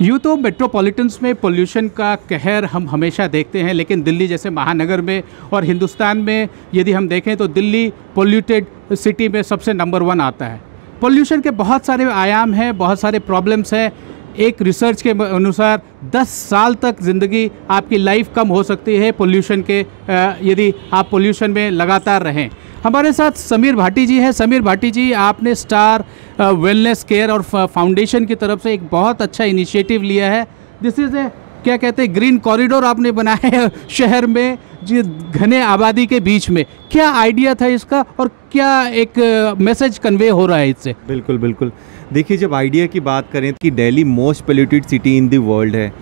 यूँ तो मेट्रोपॉलिटन्स में पोल्यूशन का कहर हम हमेशा देखते हैं, लेकिन दिल्ली जैसे महानगर में और हिंदुस्तान में यदि हम देखें तो दिल्ली पोल्यूटेड सिटी में सबसे नंबर 1 आता है। पोल्यूशन के बहुत सारे आयाम हैं, बहुत सारे प्रॉब्लम्स हैं। एक रिसर्च के अनुसार 10 साल तक ज़िंदगी आपकी लाइफ कम हो सकती है पोल्यूशन के, यदि आप पोल्यूशन में लगातार रहें। हमारे साथ समीर भाटी जी हैं। समीर भाटी जी, आपने स्टार वेलनेस केयर और फाउंडेशन की तरफ से एक बहुत अच्छा इनिशिएटिव लिया है। दिस इज़ ए, क्या कहते हैं, ग्रीन कॉरिडोर आपने बनाया है शहर में, जो घने आबादी के बीच में। क्या आइडिया था इसका और क्या एक मैसेज कन्वे हो रहा है इससे? बिल्कुल बिल्कुल। देखिए, जब आइडिया की बात करें कि Delhi most polluted city in the world है,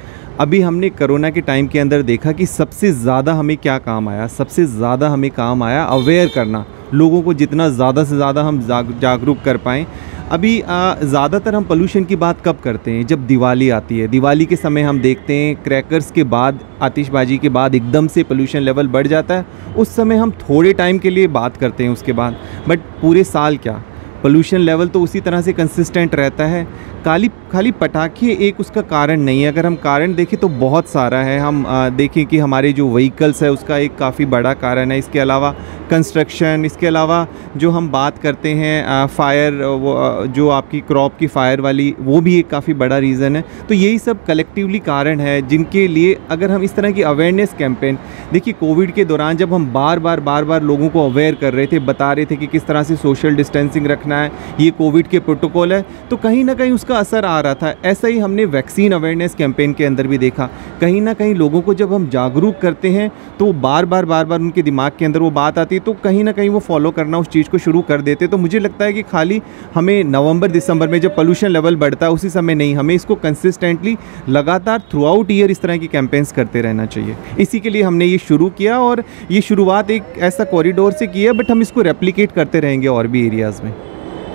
अभी हमने कोरोना के टाइम के अंदर देखा कि सबसे ज़्यादा हमें क्या काम आया, सबसे ज़्यादा हमें काम आया अवेयर करना, लोगों को जितना ज़्यादा से ज़्यादा हम जागरूक कर पाएँ। अभी ज़्यादातर हम पोल्यूशन की बात कब करते हैं? जब दिवाली आती है। दिवाली के समय हम देखते हैं क्रैकर्स के बाद, आतिशबाजी के बाद एकदम से पोल्यूशन लेवल बढ़ जाता है। उस समय हम थोड़े टाइम के लिए बात करते हैं उसके बाद, बट पूरे साल क्या पोल्यूशन लेवल तो उसी तरह से कंसिस्टेंट रहता है। खाली पटाखे एक उसका कारण नहीं है। अगर हम कारण देखें तो बहुत सारा है। हम देखें कि हमारे जो व्हीकल्स है उसका एक काफ़ी बड़ा कारण है। इसके अलावा कंस्ट्रक्शन, इसके अलावा जो हम बात करते हैं फायर, वो जो आपकी क्रॉप की फायर वाली, वो भी एक काफ़ी बड़ा रीज़न है। तो यही सब कलेक्टिवली कारण है जिनके लिए अगर हम इस तरह की अवेयरनेस कैंपेन, देखिए कोविड के दौरान जब हम बार बार लोगों को अवेयर कर रहे थे, बता रहे थे कि किस तरह से सोशल डिस्टेंसिंग रखना है, ये कोविड के प्रोटोकॉल है, तो कहीं ना कहीं उसका असर आ रहा था। ऐसा ही हमने वैक्सीन अवेयरनेस कैंपेन के अंदर भी देखा। कहीं ना कहीं लोगों को जब हम जागरूक करते हैं तो बार बार उनके दिमाग के अंदर वो बात आती है, तो कहीं ना कहीं वो फॉलो करना उस चीज़ को शुरू कर देते। तो मुझे लगता है कि खाली हमें नवंबर दिसंबर में जब पोल्यूशन लेवल बढ़ता है उसी समय नहीं, हमें इसको कंसिस्टेंटली लगातार थ्रू आउट ईयर इस तरह की कैंपेन्स करते रहना चाहिए। इसी के लिए हमने ये शुरू किया और ये शुरुआत एक ऐसा कॉरिडोर से की है, बट हम इसको रेप्लिकेट करते रहेंगे और भी एरियाज़ में।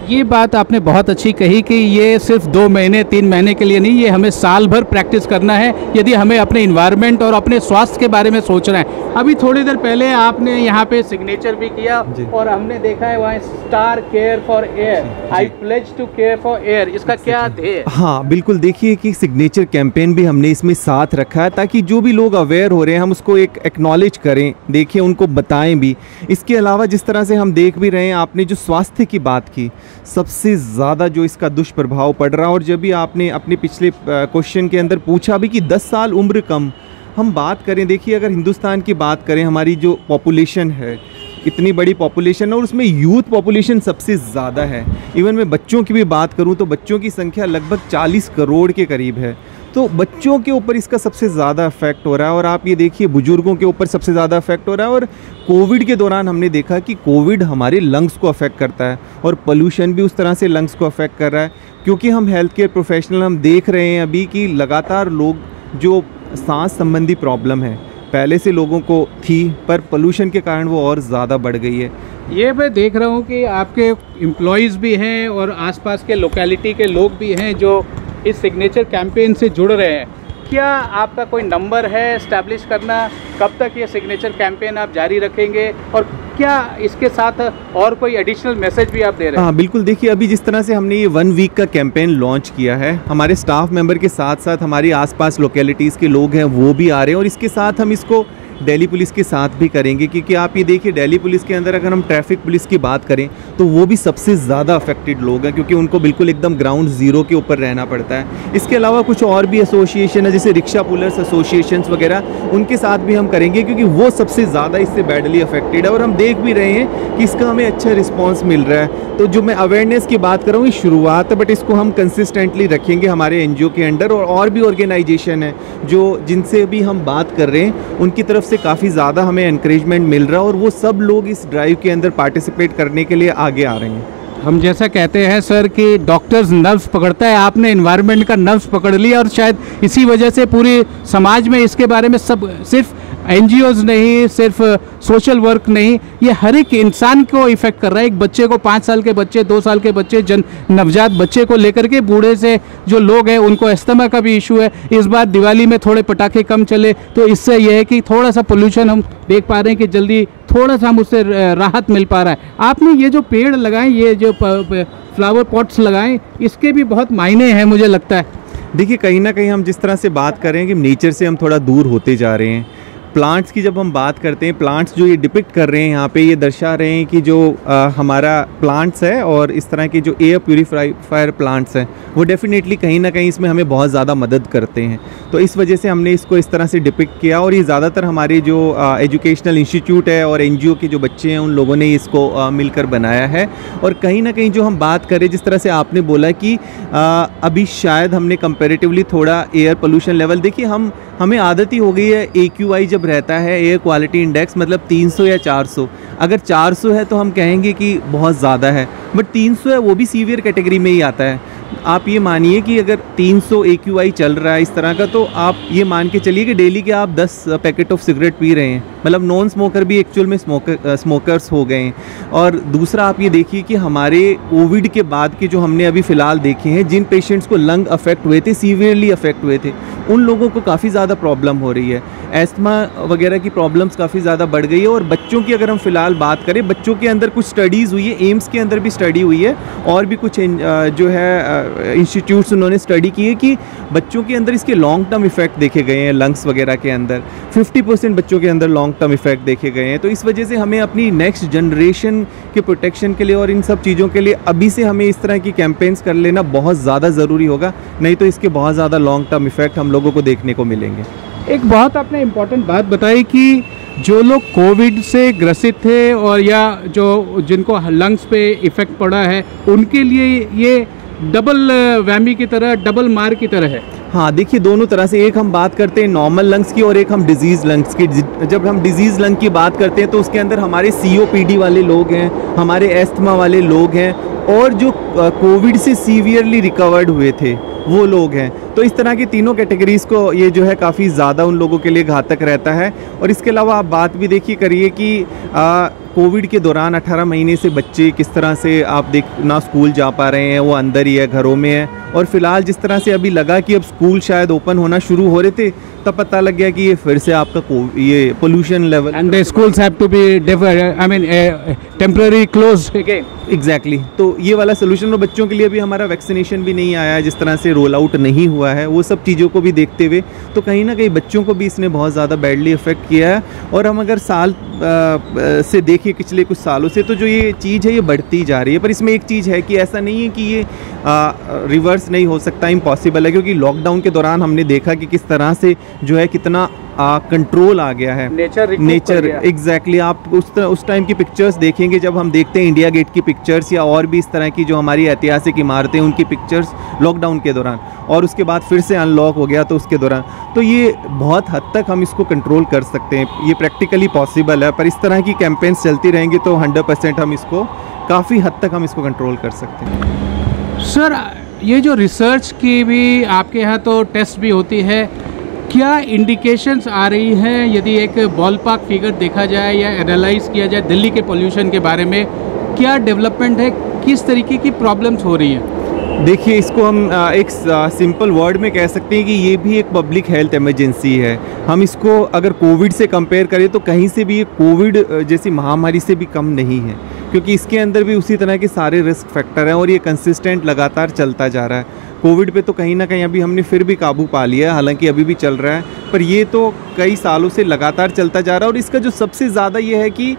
ये बात आपने बहुत अच्छी कही कि ये सिर्फ 2 महीने 3 महीने के लिए नहीं, ये हमें साल भर प्रैक्टिस करना है यदि हमें अपने इन्वायरमेंट और अपने स्वास्थ्य के बारे में सोचना है। अभी थोड़ी देर पहले आपने यहाँ पे सिग्नेचर भी किया और हमने देखा है वहाँ star care for air, I pledge to care for air. इसका क्या ध्येय? हाँ बिल्कुल, देखिए कि सिग्नेचर कैंपेन भी हमने इसमें साथ रखा है ताकि जो भी लोग अवेयर हो रहे हैं हम उसको एक एक्नॉलेज करें, देखिए उनको बताएं भी। इसके अलावा जिस तरह से हम देख भी रहे हैं, आपने जो स्वास्थ्य की बात की, सबसे ज़्यादा जो इसका दुष्प्रभाव पड़ रहा है, और जब भी आपने अपने पिछले क्वेश्चन के अंदर पूछा भी कि 10 साल उम्र कम, हम बात करें, देखिए अगर हिंदुस्तान की बात करें, हमारी जो पॉपुलेशन है, इतनी बड़ी पॉपुलेशन है और उसमें यूथ पॉपुलेशन सबसे ज़्यादा है। इवन मैं बच्चों की भी बात करूं तो बच्चों की संख्या लगभग 40 करोड़ के करीब है। तो बच्चों के ऊपर इसका सबसे ज़्यादा इफेक्ट हो रहा है, और आप ये देखिए बुजुर्गों के ऊपर सबसे ज़्यादा इफेक्ट हो रहा है। और कोविड के दौरान हमने देखा कि कोविड हमारे लंग्स को अफेक्ट करता है और पोल्यूशन भी उस तरह से लंग्स को अफेक्ट कर रहा है, क्योंकि हम हेल्थ केयर प्रोफेशनल हम देख रहे हैं अभी कि लगातार लोग जो सांस संबंधी प्रॉब्लम है पहले से लोगों को थी, पर पोल्यूशन के कारण वो और ज़्यादा बढ़ गई है। ये मैं देख रहा हूँ कि आपके एम्प्लॉयज़ भी हैं और आसपास के लोकेलिटी के लोग भी हैं जो इस सिग्नेचर कैंपेन से जुड़ रहे हैं। क्या आपका कोई नंबर है एस्टैब्लिश करना? कब तक ये सिग्नेचर कैंपेन आप जारी रखेंगे और क्या इसके साथ और कोई एडिशनल मैसेज भी आप दे रहे हैं? हाँ बिल्कुल, देखिए अभी जिस तरह से हमने ये 1 वीक का कैंपेन लॉन्च किया है, हमारे स्टाफ मेंबर के साथ साथ हमारी आसपास लोकेलिटीज़ के लोग हैं वो भी आ रहे हैं, और इसके साथ हम इसको दिल्ली पुलिस के साथ भी करेंगे। क्योंकि आप ये देखिए दिल्ली पुलिस के अंदर अगर हम ट्रैफिक पुलिस की बात करें तो वो भी सबसे ज़्यादा अफेक्टेड लोग हैं, क्योंकि उनको बिल्कुल एकदम ग्राउंड ज़ीरो के ऊपर रहना पड़ता है। इसके अलावा कुछ और भी एसोसिएशन है, जैसे रिक्शा पुलर्स एसोसिएशंस वगैरह, उनके साथ भी हम करेंगे, क्योंकि वो सबसे ज़्यादा इससे बैडली अफेक्टेड है। और हम देख भी रहे हैं कि इसका हमें अच्छा रिस्पॉन्स मिल रहा है। तो जो मैं अवेयरनेस की बात कर रहा हूँ, ये शुरुआत है, बट इसको हम कंसिस्टेंटली रखेंगे हमारे NGO के अंडर। और भी ऑर्गेनाइजेशन है जो जिनसे भी हम बात कर रहे हैं, उनकी तरफ से काफ़ी ज़्यादा हमें एनकरेजमेंट मिल रहा है, और वो सब लोग इस ड्राइव के अंदर पार्टिसिपेट करने के लिए आगे आ रहे हैं। हम जैसा कहते हैं सर कि डॉक्टर्स नर्व्स पकड़ता है, आपने एनवायरनमेंट का नर्व्स पकड़ लिया, और शायद इसी वजह से पूरे समाज में इसके बारे में सब, सिर्फ NGOs नहीं, सिर्फ सोशल वर्क नहीं, ये हर एक इंसान को इफ़ेक्ट कर रहा है। एक बच्चे को, 5 साल के बच्चे, 2 साल के बच्चे, नवजात बच्चे को लेकर के बूढ़े से जो लोग हैं उनको अस्थमा का भी इशू है। इस बार दिवाली में थोड़े पटाखे कम चले तो इससे यह है कि थोड़ा सा पोल्यूशन हम देख पा रहे हैं कि जल्दी थोड़ा सा हम उससे राहत मिल पा रहा है। आपने ये जो पेड़ लगाए, ये जो फ्लावर पॉट्स लगाएं, इसके भी बहुत मायने हैं मुझे लगता है। देखिए कहीं ना कहीं हम जिस तरह से बात कर रहे हैं कि नेचर से हम थोड़ा दूर होते जा रहे हैं। प्लांट्स की जब हम बात करते हैं, प्लांट्स जो ये डिपिक्ट कर रहे हैं यहाँ पे, ये दर्शा रहे हैं कि जो हमारा प्लांट्स है और इस तरह के जो एयर प्यूरीफायर प्लांट्स हैं वो डेफिनेटली कहीं ना कहीं इसमें हमें बहुत ज़्यादा मदद करते हैं। तो इस वजह से हमने इसको इस तरह से डिपिक्ट किया और ये ज़्यादातर हमारे जो एजुकेशनल इंस्टीट्यूट है और एनजीओ के जो बच्चे हैं उन लोगों ने इसको मिलकर बनाया है। और कहीं ना कहीं जो हम बात करें, जिस तरह से आपने बोला कि अभी शायद हमने कंपैरेटिवली थोड़ा एयर पोल्यूशन लेवल, देखिए हमें आदत ही हो गई है AQI जब रहता है, एयर क्वालिटी इंडेक्स, मतलब 300 या 400। अगर 400 है तो हम कहेंगे कि बहुत ज़्यादा है, बट 300 है वो भी सीवियर कैटेगरी में ही आता है। आप ये मानिए कि अगर 300 AQI चल रहा है इस तरह का, तो आप ये मान के चलिए कि डेली के आप 10 पैकेट ऑफ सिगरेट पी रहे हैं, मतलब नॉन स्मोकर भी एक्चुअल में स्मोकर्स हो गए हैं। और दूसरा आप ये देखिए कि हमारे कोविड के बाद के जो हमने अभी फ़िलहाल देखे हैं, जिन पेशेंट्स को लंग अफेक्ट हुए थे, सीवियरली अफेक्ट हुए थे, उन लोगों को काफ़ी ज़्यादा प्रॉब्लम हो रही है। एस्थमा वगैरह की प्रॉब्लम्स काफ़ी ज़्यादा बढ़ गई है। और बच्चों की अगर हम फ़िलहाल बात करें, बच्चों के अंदर कुछ स्टडीज़ हुई है, एम्स के अंदर भी स्टडी हुई है और भी कुछ जो है इंस्टीट्यूट्स उन्होंने स्टडी की है कि बच्चों के अंदर इसके लॉन्ग टर्म इफेक्ट देखे गए हैं। लंग्स वगैरह के अंदर 50% बच्चों के अंदर लॉन्ग टर्म इफेक्ट देखे गए हैं। तो इस वजह से हमें अपनी नेक्स्ट जनरेशन के प्रोटेक्शन के लिए और इन सब चीज़ों के लिए अभी से हमें इस तरह की कैंपेन्स कर लेना बहुत ज़्यादा ज़रूरी होगा, नहीं तो इसके बहुत ज़्यादा लॉन्ग टर्म इफेक्ट हम लोगों को देखने को मिलेंगे। एक बहुत आपने इम्पोर्टेंट बात बताई कि जो लोग कोविड से ग्रसित थे और या जो जिनको लंग्स पे इफ़ेक्ट पड़ा है, उनके लिए ये डबल वैमी की तरह, डबल मार की तरह है। हाँ, देखिए दोनों तरह से, एक हम बात करते हैं नॉर्मल लंग्स की और एक हम डिजीज़ लंग्स की। जब हम डिजीज़ लंग की बात करते हैं तो उसके अंदर हमारे COPD वाले लोग हैं, हमारे एस्थमा वाले लोग हैं और जो कोविड से सीवियरली रिकवर्ड हुए थे वो लोग हैं। तो इस तरह की तीनों कैटेगरीज़ को ये जो है काफ़ी ज़्यादा उन लोगों के लिए घातक रहता है। और इसके अलावा आप बात भी देखिए करिए कि कोविड के दौरान 18 महीने से बच्चे किस तरह से आप देख ना स्कूल जा पा रहे हैं, वो अंदर ही है, घरों में है। और फिलहाल जिस तरह से अभी लगा कि अब स्कूल शायद ओपन होना शुरू हो रहे थे, तब पता लग गया कि ये फिर से आपका ये pollution level, and the schools have to be temporary closed again. Exactly. तो ये वाला सोल्यूशन, और बच्चों के लिए भी हमारा वैक्सीनेशन भी नहीं आया है, जिस तरह से रोल आउट नहीं हुआ है, वो सब चीज़ों को भी देखते हुए तो कहीं ना कहीं बच्चों को भी इसने बहुत ज़्यादा बैडली इफेक्ट किया है। और हम अगर साल से देखिए पिछले कुछ सालों से, तो जो ये चीज़ है ये बढ़ती जा रही है। पर इसमें एक चीज़ है कि ऐसा नहीं है कि ये रिवर्स नहीं हो सकता, इम्पॉसिबल है, क्योंकि लॉकडाउन के दौरान हमने देखा कि किस तरह से जो है कितना कंट्रोल आ गया है, नेचर एग्जैक्टली। आप उस टाइम की पिक्चर्स देखेंगे, जब हम देखते हैं इंडिया गेट की पिक्चर्स या और भी इस तरह की जो हमारी ऐतिहासिक इमारतें, उनकी पिक्चर्स लॉकडाउन के दौरान, और उसके बाद फिर से अनलॉक हो गया तो उसके दौरान, तो ये बहुत हद तक हम इसको कंट्रोल कर सकते हैं, ये प्रैक्टिकली पॉसिबल है। पर इस तरह की कैंपेन्स चलती रहेंगी तो 100% हम इसको काफ़ी हद तक हम इसको कंट्रोल कर सकते हैं। सर, ये जो रिसर्च की भी आपके यहाँ तो टेस्ट भी होती है, क्या इंडिकेशंस आ रही हैं, यदि एक बॉल पार्क फिगर देखा जाए या एनालाइज किया जाए दिल्ली के पोल्यूशन के बारे में, क्या डेवलपमेंट है, किस तरीके की प्रॉब्लम्स हो रही हैं? देखिए, इसको हम एक सिंपल वर्ड में कह सकते हैं कि ये भी एक पब्लिक हेल्थ इमरजेंसी है। हम इसको अगर कोविड से कंपेयर करें तो कहीं से भी ये कोविड जैसी महामारी से भी कम नहीं है, क्योंकि इसके अंदर भी उसी तरह के सारे रिस्क फैक्टर हैं और ये कंसिस्टेंट लगातार चलता जा रहा है। कोविड पे तो कहीं ना कहीं अभी हमने फिर भी काबू पा लिया है, हालांकि अभी भी चल रहा है, पर ये तो कई सालों से लगातार चलता जा रहा है। और इसका जो सबसे ज़्यादा ये है कि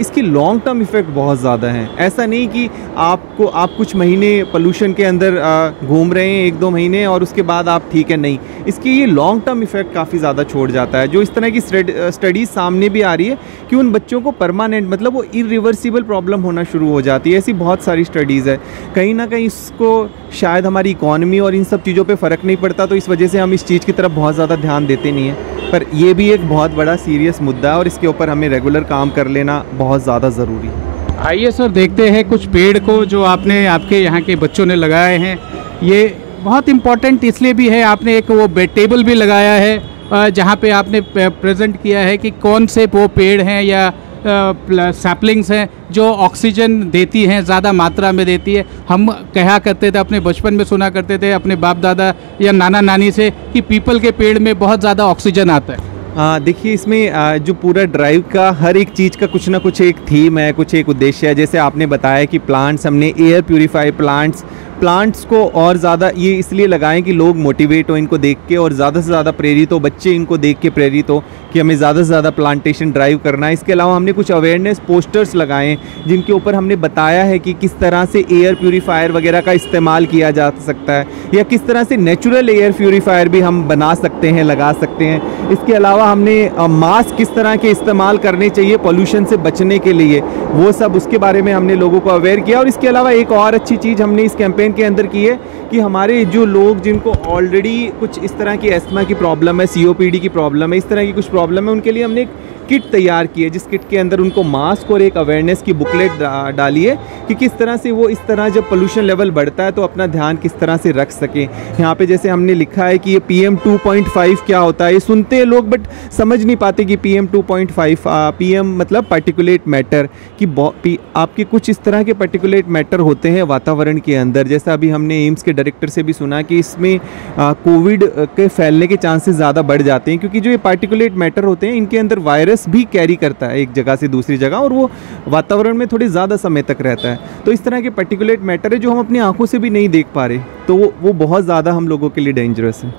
इसकी लॉन्ग टर्म इफ़ेक्ट बहुत ज़्यादा हैं। ऐसा नहीं कि आप कुछ महीने पोल्यूशन के अंदर घूम रहे हैं, 1-2 महीने, और उसके बाद आप ठीक है, नहीं, इसकी ये लॉन्ग टर्म इफ़ेक्ट काफ़ी ज़्यादा छोड़ जाता है। जो इस तरह की स्टडीज़ सामने भी आ रही है कि उन बच्चों को परमानेंट, मतलब वो इरिवर्सिबल प्रॉब्लम होना शुरू हो जाती है। ऐसी बहुत सारी स्टडीज़ है। कहीं ना कहीं इसको शायद हमारी इकॉनमी और इन सब चीज़ों पे फ़र्क नहीं पड़ता, तो इस वजह से हम इस चीज़ की तरफ बहुत ज़्यादा ध्यान देते नहीं हैं। पर ये भी एक बहुत बड़ा सीरियस मुद्दा है और इसके ऊपर हमें रेगुलर काम कर लेना बहुत ज़्यादा ज़रूरी है। आइए सर, देखते हैं कुछ पेड़ को जो आपके यहाँ के बच्चों ने लगाए हैं। ये बहुत इम्पोर्टेंट इसलिए भी है, आपने एक वो टेबल भी लगाया है जहाँ पे आपने प्रेजेंट किया है कि कौन से वो पेड़ हैं या सैपलिंग्स हैं जो ऑक्सीजन देती हैं, ज़्यादा मात्रा में देती है। हम कहा करते थे, अपने बचपन में सुना करते थे अपने बाप दादा या नाना नानी से कि पीपल के पेड़ में बहुत ज़्यादा ऑक्सीजन आता है। देखिए, इसमें जो पूरा ड्राइव का हर एक चीज़ का कुछ ना कुछ एक थीम है, कुछ एक उद्देश्य है। जैसे आपने बताया कि प्लांट्स, हमने एयर प्यूरीफाई प्लांट्स प्लांट्स को और ज़्यादा ये इसलिए लगाएं कि लोग मोटिवेट हो इनको देख के और ज़्यादा से ज़्यादा प्रेरित हो, बच्चे इनको देख के प्रेरित हो कि हमें ज़्यादा से ज़्यादा प्लांटेशन ड्राइव करना है। इसके अलावा हमने कुछ अवेयरनेस पोस्टर्स लगाए जिनके ऊपर हमने बताया है कि किस तरह से एयर प्यूरीफायर वगैरह का इस्तेमाल किया जा सकता है या किस तरह से नेचुरल एयर प्यूरीफायर भी हम बना सकते हैं, लगा सकते हैं। इसके अलावा हमने मास्क किस तरह के इस्तेमाल करने चाहिए पोल्यूशन से बचने के लिए, वो सब उसके बारे में हमने लोगों को अवेयर किया। और इसके अलावा एक और अच्छी चीज़ हमने इस कैंपेन के अंदर की है कि हमारे जो लोग जिनको ऑलरेडी कुछ इस तरह की एस्थमा की प्रॉब्लम है, COPD की प्रॉब्लम है, इस तरह की कुछ प्रॉब्लम है, उनके लिए हमने एक किट तैयार की है जिस किट के अंदर उनको मास्क और एक अवेयरनेस की बुकलेट डाली है कि किस तरह से वो इस तरह जब पोल्यूशन लेवल बढ़ता है तो अपना ध्यान किस तरह से रख सकें। यहाँ पे जैसे हमने लिखा है कि ये PM 2.5 क्या होता है, ये सुनते हैं लोग बट समझ नहीं पाते कि PM 2.5 PM मतलब पार्टिकुलेट मैटर, कि आपके कुछ इस तरह के पार्टिकुलेट मैटर होते हैं वातावरण के अंदर। जैसा अभी हमने एम्स के डायरेक्टर से भी सुना कि इसमें कोविड के फैलने के चांसेस ज़्यादा बढ़ जाते हैं क्योंकि जो ये पार्टिकुलेट मैटर होते हैं इनके अंदर वायरस भी कैरी करता है एक जगह से दूसरी जगह और वो वातावरण में थोड़ी ज़्यादा समय तक रहता है। तो इस तरह के पार्टिकुलेट मैटर है जो हम अपनी आंखों से भी नहीं देख पा रहे, तो वो बहुत ज़्यादा हम लोगों के लिए डेंजरस है।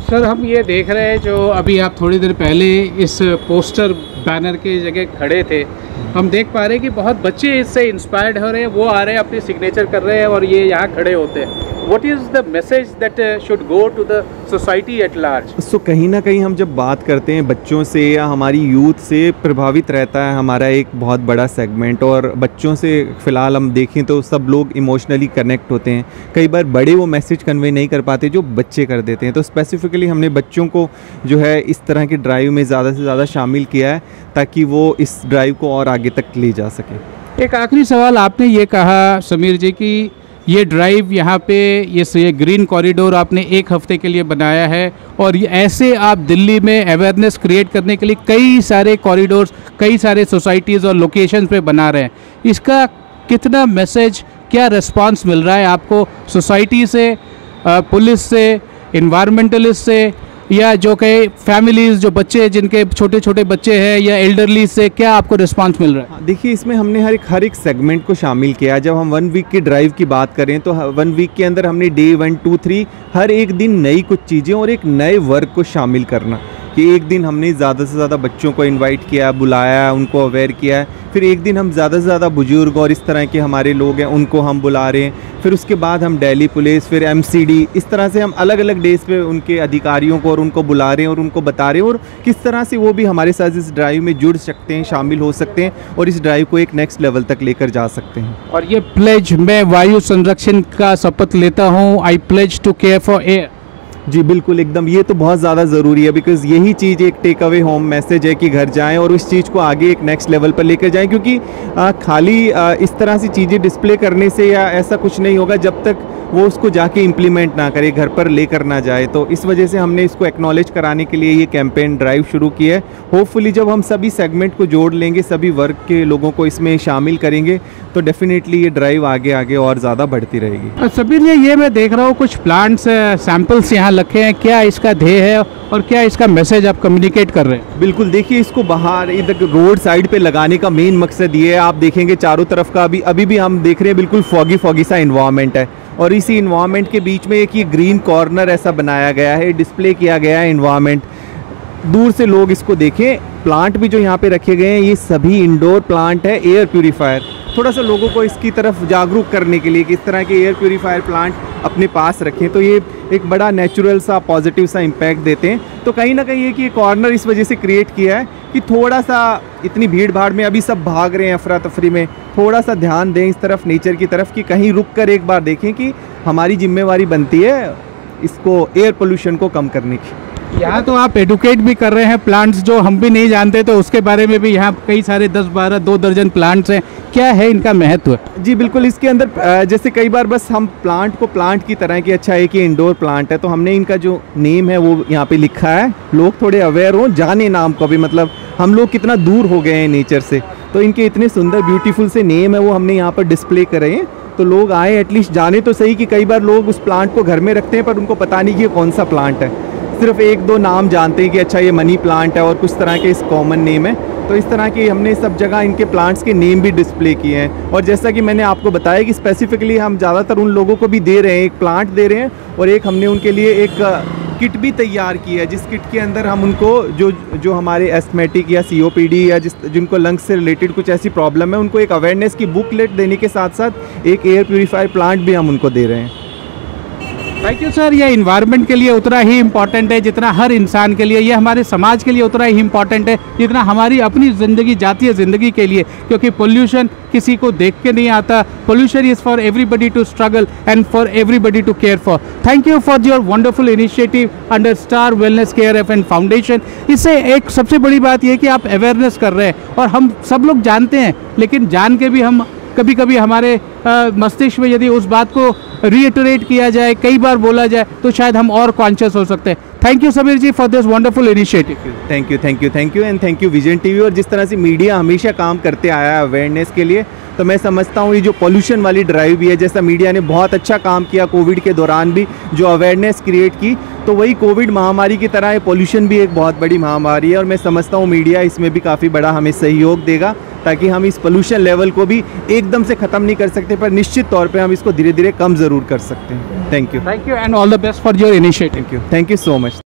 सर हम ये देख रहे हैं जो अभी आप थोड़ी देर पहले इस पोस्टर बैनर के जगह खड़े थे, हम देख पा रहे हैं कि बहुत बच्चे इससे इंस्पायर्ड हो रहे हैं, वो आ रहे हैं अपनी सिग्नेचर कर रहे हैं और ये यहाँ खड़े होते हैं। What is the message that should go to the society at large? सो कहीं ना कहीं हम जब बात करते हैं बच्चों से या हमारी यूथ से प्रभावित रहता है हमारा एक बहुत बड़ा सेगमेंट, और बच्चों से फ़िलहाल हम देखें तो सब लोग इमोशनली कनेक्ट होते हैं। कई बार बड़े वो मैसेज कन्वे नहीं कर पाते जो बच्चे कर देते हैं, तो स्पेसिफिकली हमने बच्चों को जो है इस तरह की ड्राइव में ज़्यादा से ज़्यादा शामिल किया है ताकि वो इस ड्राइव को और आगे तक ले जा सकें। एक आखिरी सवाल, आपने ये कहा समीर जी कि ये ड्राइव यहाँ पे ये ग्रीन कॉरिडोर आपने एक हफ्ते के लिए बनाया है और ये ऐसे आप दिल्ली में अवेयरनेस क्रिएट करने के लिए कई सारे कॉरिडोर्स, कई सारे सोसाइटीज़ और लोकेशंस पे बना रहे हैं। इसका कितना मैसेज, क्या रिस्पांस मिल रहा है आपको सोसाइटी से, पुलिस से, इन्वायरमेंटलिस्ट से, या जो कई फैमिलीज़ जो बच्चे जिनके छोटे छोटे बच्चे हैं या एल्डरली से, क्या आपको रिस्पांस मिल रहा है? देखिए इसमें हमने हर एक सेगमेंट को शामिल किया। जब हम 1 वीक की ड्राइव की बात करें तो 1 वीक के अंदर हमने डे 1, 2, 3 हर एक दिन नई कुछ चीज़ें और एक नए वर्क को शामिल करना, कि एक दिन हमने ज़्यादा से ज़्यादा बच्चों को इनवाइट किया, बुलाया, उनको अवेयर किया है। फिर एक दिन हम ज़्यादा से ज़्यादा बुजुर्ग और इस तरह के हमारे लोग हैं उनको हम बुला रहे हैं। फिर उसके बाद हम दिल्ली पुलिस, फिर MCD, इस तरह से हम अलग अलग डेज पे उनके अधिकारियों को और उनको बुला रहे हैं और उनको बता रहे हैं और किस तरह से वो भी हमारे साथ इस ड्राइव में जुड़ सकते हैं, शामिल हो सकते हैं और इस ड्राइव को एक नेक्स्ट लेवल तक लेकर जा सकते हैं। और ये प्लेज, मैं वायु संरक्षण का शपथ लेता हूँ, I pledge to care for air. जी बिल्कुल, एकदम, ये तो बहुत ज़्यादा ज़रूरी है बिकॉज़ यही चीज़ एक टेक अवे होम मैसेज है कि घर जाएं और उस चीज़ को आगे एक नेक्स्ट लेवल पर लेकर जाएं, क्योंकि खाली इस तरह से चीज़ें डिस्प्ले करने से या ऐसा कुछ नहीं होगा जब तक वो उसको जाके इम्प्लीमेंट ना करे, घर पर लेकर ना जाए। तो इस वजह से हमने इसको एक्नॉलेज कराने के लिए ये कैंपेन ड्राइव शुरू की है। होपफुली जब हम सभी सेगमेंट को जोड़ लेंगे, सभी वर्ग के लोगों को इसमें शामिल करेंगे तो डेफिनेटली ये ड्राइव आगे आगे और ज़्यादा बढ़ती रहेगी। सबीर जी, ये मैं देख रहा हूँ कुछ प्लांट्स सैंपल्स यहाँ रखे हैं, क्या इसका ध्येय है और क्या इसका मैसेज आप कम्युनिकेट कर रहे हैं? बिल्कुल, देखिए इसको बाहर इधर रोड साइड पे लगाने का मेन मकसद ये है, आप देखेंगे चारों तरफ का अभी भी हम देख रहे हैं बिल्कुल फॉगी सा इन्वायरमेंट है और इसी इन्वायरमेंट के बीच में एक ये ग्रीन कॉर्नर ऐसा बनाया गया है, डिस्प्ले किया गया है इन्वायरमेंट। दूर से लोग इसको देखें। प्लांट भी जो यहाँ पे रखे गए हैं ये सभी इंडोर प्लांट है, एयर प्यूरीफायर। थोड़ा सा लोगों को इसकी तरफ जागरूक करने के लिए कि इस तरह के एयर प्यूरीफायर प्लांट अपने पास रखें तो ये एक बड़ा नेचुरल सा पॉजिटिव सा इम्पैक्ट देते हैं। तो कहीं ना कहीं ये कि कॉर्नर इस वजह से क्रिएट किया है कि थोड़ा सा इतनी भीड़ भाड़ में अभी सब भाग रहे हैं अफरा तफरी में, थोड़ा सा ध्यान दें इस तरफ, नेचर की तरफ, कि कहीं रुक कर एक बार देखें कि हमारी जिम्मेवारी बनती है इसको एयर पोल्यूशन को कम करने की। यहाँ तो आप एडुकेट भी कर रहे हैं प्लांट्स जो हम भी नहीं जानते, तो उसके बारे में भी यहाँ कई सारे 10-12, 2 दर्जन प्लांट्स हैं, क्या है इनका महत्व? जी बिल्कुल, इसके अंदर जैसे कई बार बस हम प्लांट को प्लांट की तरह कि अच्छा है कि इंडोर प्लांट है, तो हमने इनका जो नेम है वो यहाँ पे लिखा है, लोग थोड़े अवेयर हों, जाने नाम को भी, मतलब हम लोग कितना दूर हो गए हैं नेचर से, तो इनके इतने सुंदर ब्यूटीफुल से नेम है वो हमने यहाँ पर डिस्प्ले करे हैं, तो लोग आए एटलीस्ट जाने तो सही। कि कई बार लोग उस प्लांट को घर में रखते हैं पर उनको पता नहीं कि ये कौन सा प्लांट है, सिर्फ 1-2 नाम जानते हैं कि अच्छा ये मनी प्लांट है और कुछ तरह के इस कॉमन नेम है। तो तो इस तरह की हमने सब जगह इनके प्लांट्स के नेम भी डिस्प्ले किए हैं। और जैसा कि मैंने आपको बताया कि स्पेसिफिकली हम ज़्यादातर उन लोगों को भी दे रहे हैं, एक प्लांट दे रहे हैं और एक हमने उनके लिए एक किट भी तैयार की है, जिस किट के अंदर हम उनको जो हमारे एस्थमेटिक या सीओपीडी या जिनको लंग्स से रिलेटेड कुछ ऐसी प्रॉब्लम है, उनको एक अवेयरनेस की बुकलेट देने के साथ साथ एक एयर प्यूरीफायर प्लांट भी हम उनको दे रहे हैं। Thank you sir. ये इन्वायरमेंट के लिए उतना ही इम्पॉर्टेंट है जितना हर इंसान के लिए, ये हमारे समाज के लिए उतना ही इम्पॉर्टेंट है जितना हमारी अपनी ज़िंदगी, जातीय ज़िंदगी के लिए, क्योंकि पोल्यूशन किसी को देख के नहीं आता। Pollution is for everybody to struggle and for everybody to care for. Thank you for your wonderful initiative under star wellness care and foundation. इससे एक सबसे बड़ी बात यह कि आप अवेयरनेस कर रहे हैं और हम सब लोग जानते हैं, लेकिन जान के भी हम कभी कभी हमारे मस्तिष्क में यदि उस बात को रीइटरेट किया जाए, कई बार बोला जाए, तो शायद हम और कॉन्शियस हो सकते हैं। Thank you Sameer ji for this wonderful initiative. Thank you and thank you Vision TV. और जिस तरह से मीडिया हमेशा काम करते आया है अवेयरनेस के लिए, तो मैं समझता हूँ ये जो पोल्यूशन वाली ड्राइव भी है, जैसा मीडिया ने बहुत अच्छा काम किया कोविड के दौरान भी, जो अवेयरनेस क्रिएट की, तो वही कोविड महामारी की तरह पोल्यूशन भी एक बहुत बड़ी महामारी है। और मैं समझता हूँ मीडिया इसमें भी काफ़ी बड़ा हमें सहयोग देगा, ताकि हम इस पोल्यूशन लेवल को भी एकदम से ख़त्म नहीं कर सकते, पर निश्चित तौर पे हम इसको धीरे धीरे कम ज़रूर कर सकते हैं। Thank you and all the best for your initiative. Thank you so much.